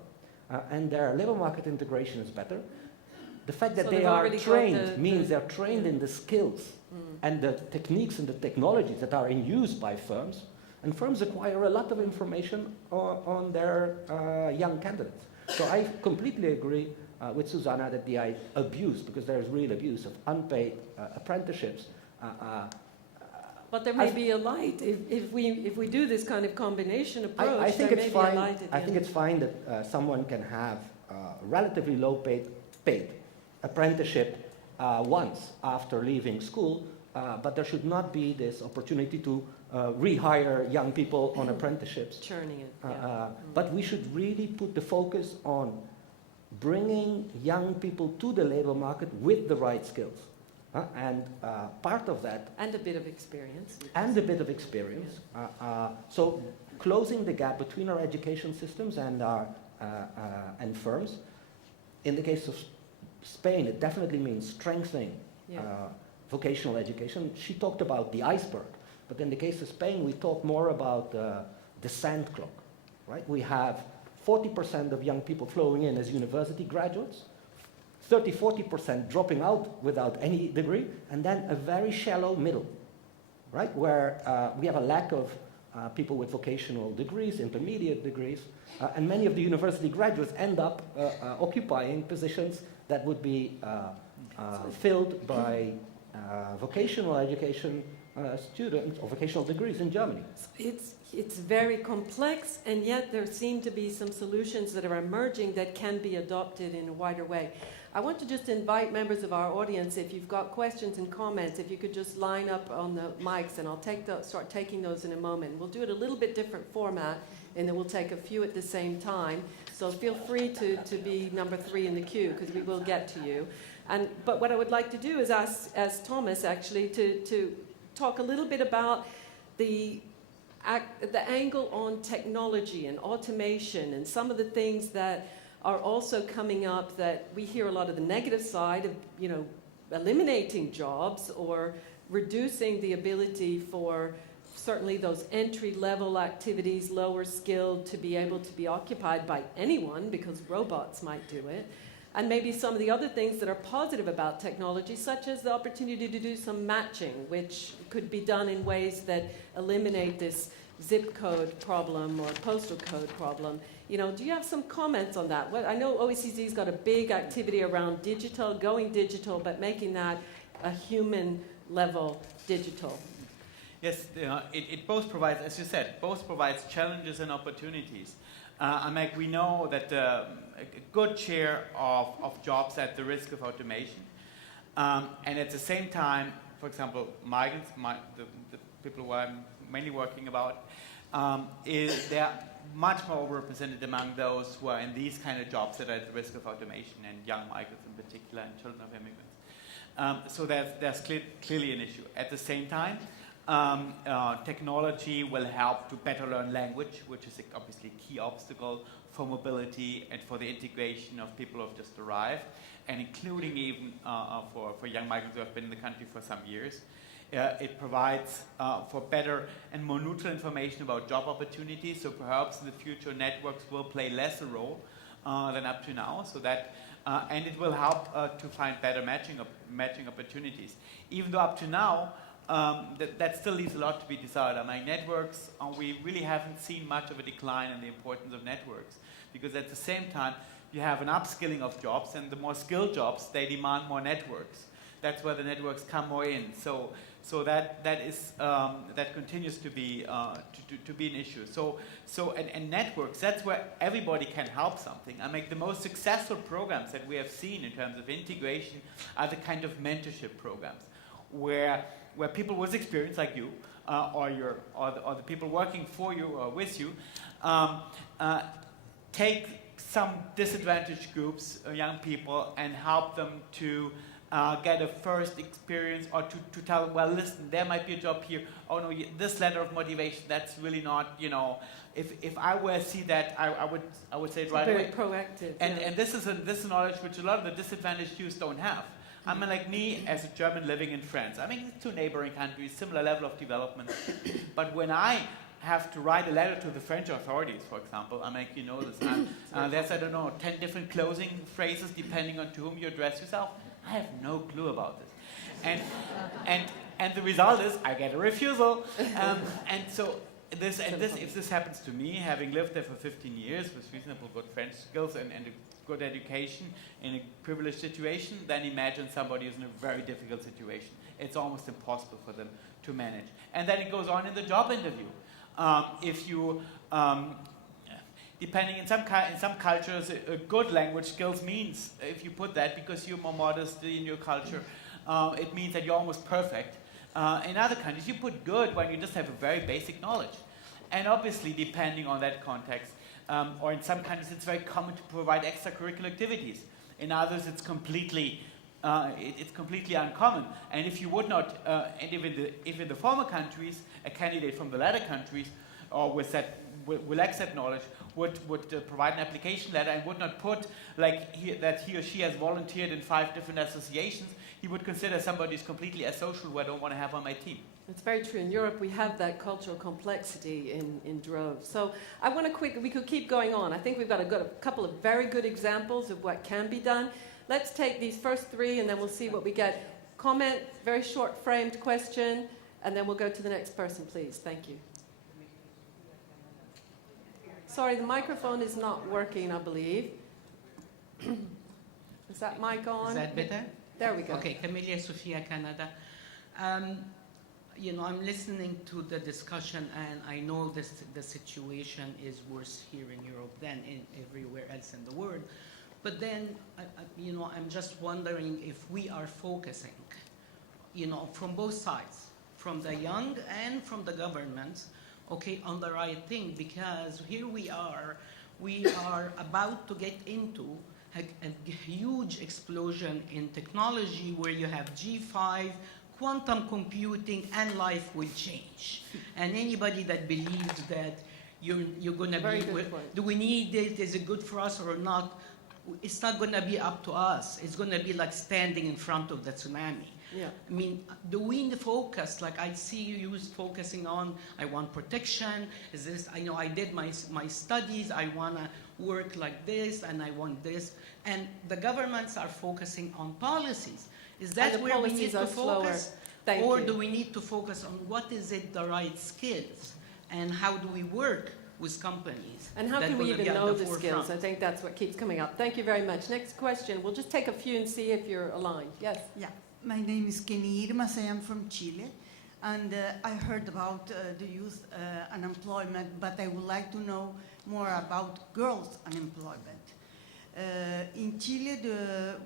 and their labor market integration is better. The fact that So they they've are already got trained means they're trained in the skills Mm. and the techniques and the technologies that are in use by firms, and firms acquire a lot of information on their young candidates. So I completely agree with Susanna that the abuse, because there is real abuse of unpaid apprenticeships. But there may be a light if we do this kind of combination approach. I think there it's may be a fine. light at the I think end. it's fine that someone can have relatively low paid apprenticeship once after leaving school, but there should not be this opportunity to rehire young people on apprenticeships. Churning it. Yeah. But we should really put the focus on bringing young people to the labor market with the right skills. And part of that... And a bit of experience. And a bit of experience. So closing the gap between our education systems and our and firms. In the case of Spain, it definitely means strengthening vocational education. She talked about the iceberg. But in the case of Spain, we talk more about the sand clock. Right? We have 40% of young people flowing in as university graduates, 30-40% dropping out without any degree, and then a very shallow middle, right? Where we have a lack of people with vocational degrees, intermediate degrees, and many of the university graduates end up occupying positions that would be filled by vocational education students or vocational degrees in Germany. It's very complex, and yet there seem to be some solutions that are emerging that can be adopted in a wider way. I want to just invite members of our audience, if you've got questions and comments, if you could just line up on the mics, and I'll start taking those in a moment. We'll do it a little bit different format, and then we'll take a few at the same time. So feel free to be number 3 in the queue, because we will get to you. But what I would like to do is ask Thomas, actually, to talk a little bit about the angle on technology and automation and some of the things that are also coming up that we hear a lot of the negative side of, eliminating jobs or reducing the ability for certainly those entry-level activities, lower skilled, to be able to be occupied by anyone because robots might do it. And maybe some of the other things that are positive about technology, such as the opportunity to do some matching, which could be done in ways that eliminate this zip code problem or postal code problem. Do you have some comments on that? Well, I know OECD's got a big activity around digital, going digital, but making that a human level digital. Yes, it both provides, as you said, both provides challenges and opportunities. We know that a good share of jobs are at the risk of automation. And at the same time, for example, migrants, the people who I'm mainly working about, they're much more represented among those who are in these kind of jobs that are at the risk of automation, and young migrants in particular, and children of immigrants. So there's clearly an issue. At the same time, Technology will help to better learn language, which is obviously a key obstacle for mobility and for the integration of people who have just arrived, and including even for young migrants who have been in the country for some years. It provides for better and more neutral information about job opportunities, so perhaps in the future networks will play less a role than up to now, so that and it will help to find better matching opportunities. Even though up to now, that still leaves a lot to be desired. I mean, networks, we really haven't seen much of a decline in the importance of networks, because at the same time, you have an upskilling of jobs, and the more skilled jobs, they demand more networks. That's where the networks come more in. So that continues to be an issue. And networks, that's where everybody can help something. I mean, the most successful programs that we have seen in terms of integration are the kind of mentorship programs, where people with experience like you, or the people working for you or with you, take some disadvantaged groups, young people, and help them to get a first experience, or to tell them, well, listen, there might be a job here. Oh no, this letter of motivation, that's really not, if I were to see that, I would say it right away. Very proactive. And this is knowledge which a lot of the disadvantaged youth don't have. I mean, like me, as a German living in France, I mean, two neighboring countries, similar level of development. But when I have to write a letter to the French authorities, for example, I mean, you know this, there's, I don't know, 10 different closing phrases depending on to whom you address yourself. I have no clue about this. And the result is I get a refusal. And so if this happens to me, having lived there for 15 years with reasonable good French skills and a good education in a privileged situation, then imagine somebody who's in a very difficult situation. It's almost impossible for them to manage. And then it goes on in the job interview. If you, depending in some cultures, a good language skills means, if you put that, because you're more modest in your culture, it means that you're almost perfect. In other countries, you put good when you just have a very basic knowledge. And obviously, depending on that context, or in some countries, it's very common to provide extracurricular activities. In others, it's completely uncommon. And if you would not, and if in the former countries, a candidate from the latter countries, or will lacks that knowledge, would provide an application letter and would not put that he or she has volunteered in 5 different associations, he would consider somebody who's completely asocial who I don't want to have on my team. It's very true. In Europe, we have that cultural complexity in droves. So we could keep going on. I think we've got a couple of very good examples of what can be done. Let's take these first 3 and then we'll see what we get. Comment, very short framed question, and then we'll go to the next person, please. Thank you. Sorry, the microphone is not working, I believe. Is that mic on? Is that better? There we go. Okay, Camelia Sofia, Canada. I'm listening to the discussion, and I know the situation is worse here in Europe than everywhere else in the world. But then, I'm just wondering if we are focusing, from both sides, from the young and from the government, on the right thing, because here we are about to get into a huge explosion in technology where you have G5, quantum computing, and life will change. And anybody that believes that you're going to be, do we need it, is it good for us or not, it's not going to be up to us. It's going to be like standing in front of the tsunami. Yeah. I mean, do we focus, like I see you focusing on, I want protection, is this, I did my studies, I want to work like this, and I want this. And the governments are focusing on policies. Is that where we need to focus? Or do we need to focus on what is it the right skills? And how do we work with companies? And how can we even know the skills? I think that's what keeps coming up. Thank you very much. Next question. We'll just take a few and see if you're aligned. Yes? Yeah. My name is Kenny Irmas. I am from Chile. And I heard about the youth unemployment, but I would like to know more about girls' unemployment. In Chile,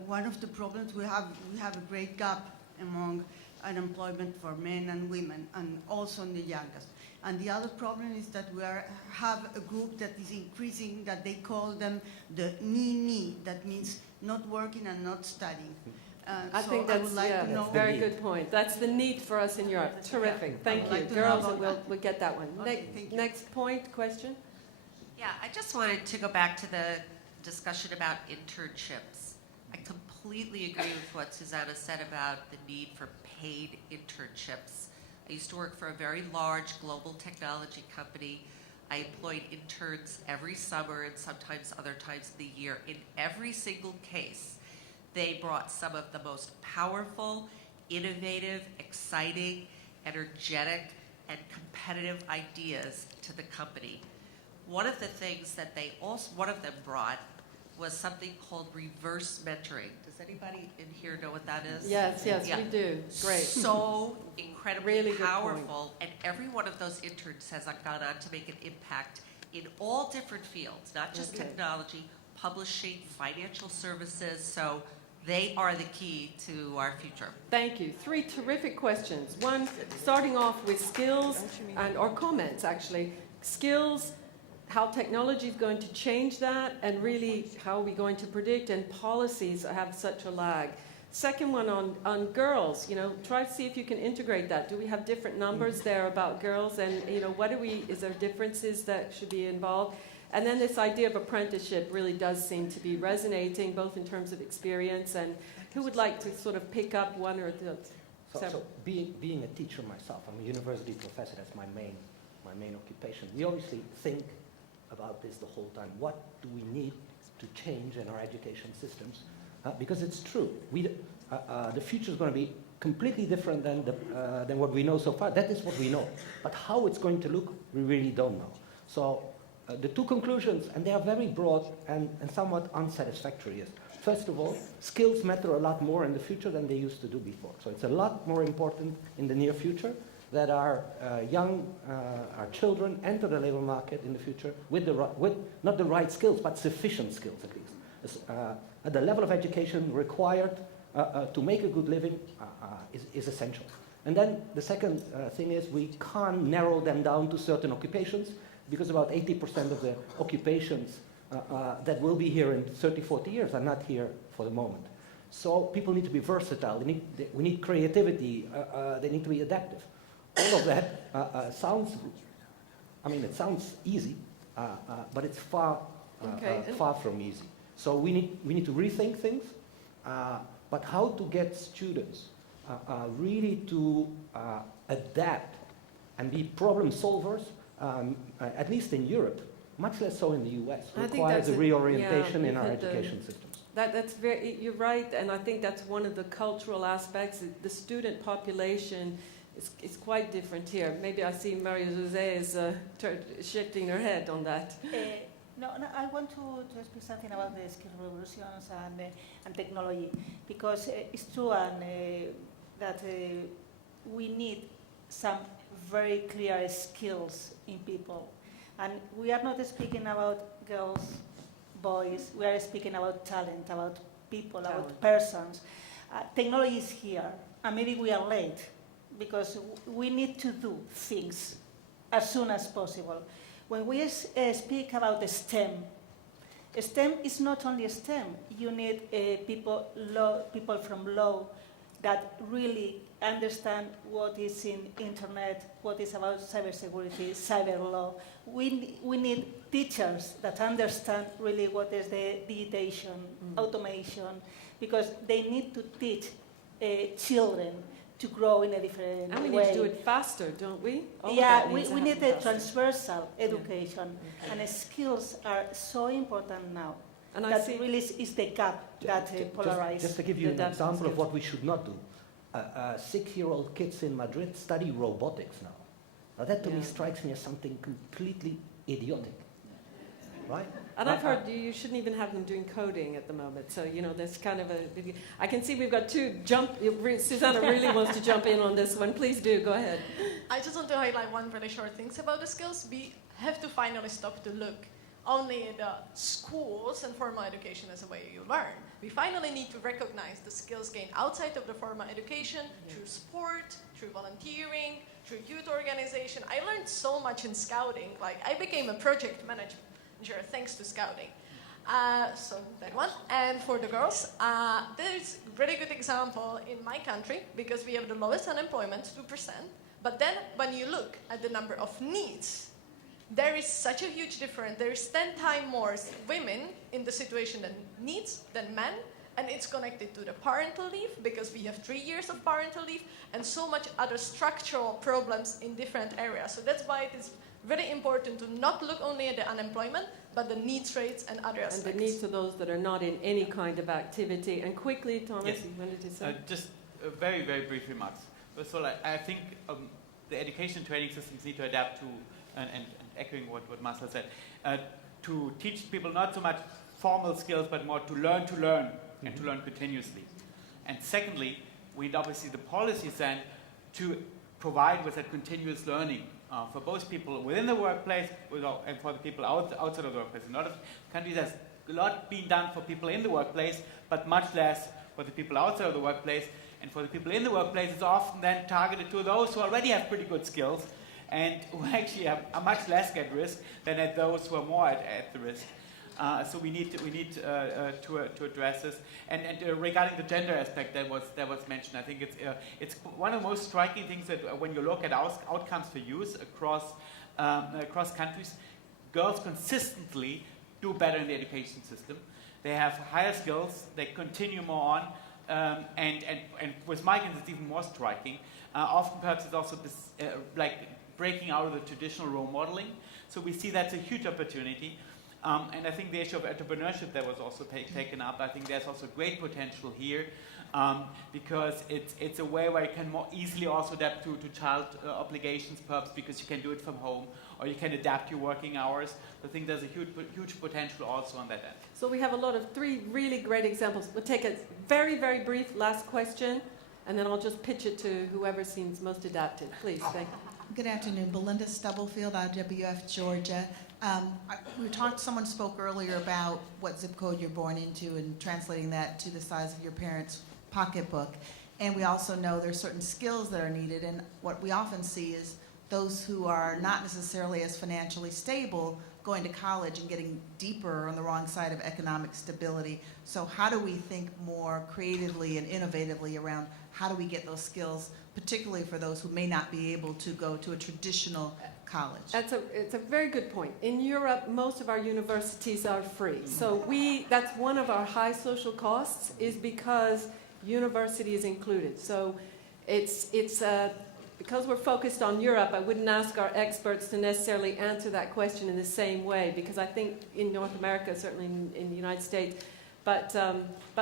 one of the problems we have a great gap among unemployment for men and women, and also in the youngest. And the other problem is that we have a group that is increasing, that they call them the ni-ni, that means not working and not studying. I so think I that's would like to know. very good point. That's the need for us in Europe. Terrific. Thank I'd you. like to know Girls, about we'll, that. we'll get that one. Okay, thank you. Next point, question? Yeah, I just wanted to go back to the discussion about internships. I completely agree with what Susanna said about the need for paid internships. I used to work for a very large global technology company. I employed interns every summer and sometimes other times of the year. In every single case, they brought some of the most powerful, innovative, exciting, energetic, and competitive ideas to the company. One of the things that one of them brought was something called reverse mentoring. Does anybody in here know what that is? Yes, Yeah. we do. Great. So incredibly Really good powerful, and every one of those interns has gone on to make an impact in all different fields, not just Okay. technology, publishing, financial services. So they are the key to our future. Thank you. Three terrific questions. One, starting off with skills or comments, actually. Skills, how technology is going to change that, and really how are we going to predict, and policies have such a lag. Second one on girls, try to see if you can integrate that. Do we have different numbers there about girls, and is there differences that should be involved? And then this idea of apprenticeship really does seem to be resonating, both in terms of experience, and who would like to sort of pick up one or the several? So being a teacher myself, I'm a university professor, that's my main occupation. We obviously think about this the whole time. What do we need to change in our education systems? Because it's true. The future is going to be completely different than what we know so far. That is what we know. But how it's going to look, we really don't know. So the two conclusions, and they are very broad and somewhat unsatisfactory, is, first of all, skills matter a lot more in the future than they used to do before. So it's a lot more important in the near future that our children enter the labor market in the future with not the right skills, but sufficient skills at least. At the level of education required to make a good living is essential. And then the second thing is we can't narrow them down to certain occupations, because about 80% of the occupations that will be here in 30, 40 years are not here for the moment. So people need to be versatile. We need creativity. They need to be adaptive. All of that sounds easy, but it's far from easy. So we need to rethink things, but how to get students really to adapt and be problem solvers, at least in Europe, much less so in the US, requires a reorientation in our education systems. That's you're right, and I think that's one of the cultural aspects. The student population is quite different here. Maybe I see Maria Jose is shifting her head on that. No, I want to speak something about the skill revolutions and technology, because it's true that we need some very clear skills in people. And we are not speaking about girls, boys, we are speaking about talent, about people, about persons. Technology is here, and maybe we are late, because we need to do things as soon as possible. When we speak about the STEM is not only STEM. You need people from law that really understand what is in internet, what is about cybersecurity, cyber law. We need teachers that understand really what is the digitization, automation, because they need to teach children to grow in a different way. And we need to do it faster, don't we? We need a transversal education, and skills are so important now. And that really is the gap that polarizes. Just to give you an example of what we should not do. 6-year-old kids in Madrid study robotics now. Now that to me strikes me as something completely idiotic, right? And I've heard you shouldn't even have them doing coding at the moment. So, there's kind of I can see we've got two Susanna really wants to jump in on this one. Please do, go ahead. I just want to highlight one really short thing about the skills. We have to finally stop to look only at the schools and formal education as a way you learn. We finally need to recognize the skills gained outside of the formal education, through sport, through volunteering, through youth organization. I learned so much in scouting. Like, I became a project manager thanks to scouting. So that one. And for the girls, there's a really good example in my country because we have the lowest unemployment, 2%. But then when you look at the number of needs, there is such a huge difference. There is 10 times more women in the situation that needs than men. And it's connected to the parental leave because we have 3 years of parental leave and so much other structural problems in different areas. So that's why it is really important to not look only at the unemployment, but the needs rates and other aspects. And the needs of those that are not in any kind of activity. And quickly, Thomas, Yes. you wanted to say? Just very, very brief remarks. First of all, I think the education training systems need to adapt to, and echoing what Marcel said, to teach people not so much formal skills, but more to learn, and to learn continuously. And secondly, we need obviously the policies then to provide with that continuous learning for both people within the workplace and for the people outside of the workplace. In a lot of countries, there's a lot being done for people in the workplace, but much less for the people outside of the workplace. And for the people in the workplace, it's often then targeted to those who already have pretty good skills and who actually are much less at risk than at those who are more at the risk. So we need to address this. And regarding the gender aspect that was mentioned, I think it's one of the most striking things that when you look at outcomes for youth across countries, girls consistently do better in the education system. They have higher skills. They continue more on. And with migrants, it's even more striking. Often, perhaps, it's also this, like breaking out of the traditional role modeling. So we see that's a huge opportunity. And I think the issue of entrepreneurship that was also taken up, I think there's also great potential here because it's a way where you can more easily also adapt to child obligations, perhaps because you can do it from home or you can adapt your working hours. So I think there's a huge potential also on that end. So we have a lot of 3 really great examples. We'll take a very, very brief last question, and then I'll just pitch it to whoever seems most adapted. Please, thank you. Good afternoon. Belinda Stubblefield, IWF, Georgia. Someone spoke earlier about what zip code you're born into and translating that to the size of your parents' pocketbook. And we also know there's certain skills that are needed. And what we often see is those who are not necessarily as financially stable going to college and getting deeper on the wrong side of economic stability. So how do we think more creatively and innovatively around how do we get those skills, particularly for those who may not be able to go to a traditional college? It's a very good point. In Europe, most of our universities are free. So that's one of our high social costs is because university is included. So it's because we're focused on Europe, I wouldn't ask our experts to necessarily answer that question in the same way because I think in North America, certainly in the United States, but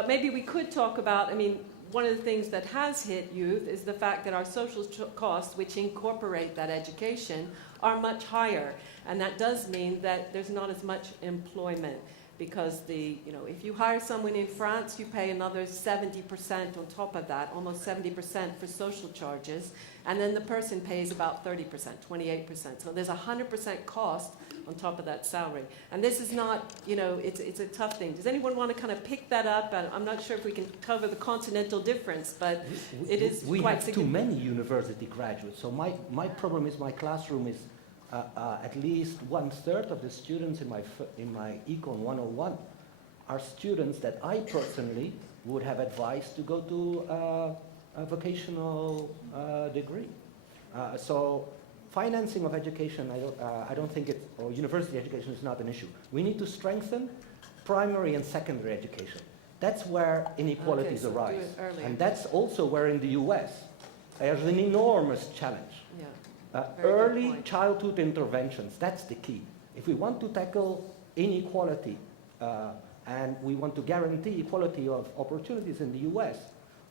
maybe we could talk about, I mean, one of the things that has hit youth is the fact that our social costs, which incorporate that education, are much higher. And that does mean that there's not as much employment because if you hire someone in France, you pay another 70% on top of that, almost 70% for social charges. And then the person pays about 30%, 28%. So there's 100% cost on top of that salary. And this is not, it's a tough thing. Does anyone want to kind of pick that up? I'm not sure if we can cover the continental difference, but it is we quite have significant. too many university graduates. So my problem is my classroom is at least 1/3 of the students in my Econ 101 are students that I personally would have advised to go to a vocational degree. So financing of education, I don't think or university education is not an issue. We need to strengthen primary and secondary education. That's where inequalities arise. Do it earlier. And that's also where in the US there's an enormous challenge. Yeah. Very good Early point. childhood interventions, that's the key. If we want to tackle inequality and we want to guarantee equality of opportunities in the US,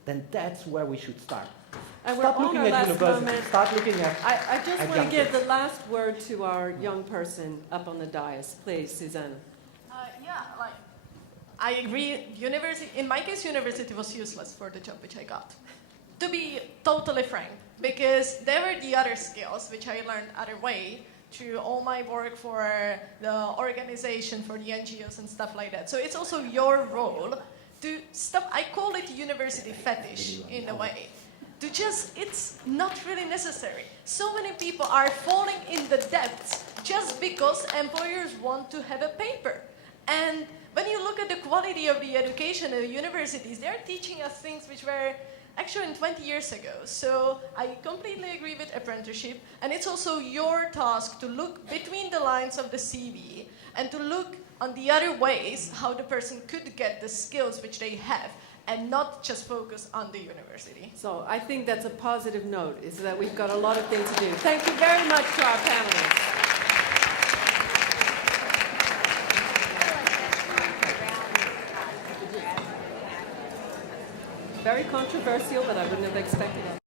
then that's where we should start. And we're Stop on looking our at last universities, moment. start looking at I just want to adjunctive. give the last word to our young person up on the dais. Please, Susanna. I agree. In my case, university was useless for the job which I got. To be totally frank, because there were the other skills which I learned other way through all my work for the organization, for the NGOs and stuff like that. So it's also your role to stop. I call it university fetish in a way. It's not really necessary. So many people are falling in the depths just because employers want to have a paper. And when you look at the quality of the education at the universities, they're teaching us things which were actually 20 years ago. So I completely agree with apprenticeship, and it's also your task to look between the lines of the CV and to look on the other ways how the person could get the skills which they have, and not just focus on the university. So I think that's a positive note, is that we've got a lot of things to do. Thank you very much to our panelists. Very controversial, but I wouldn't have expected it.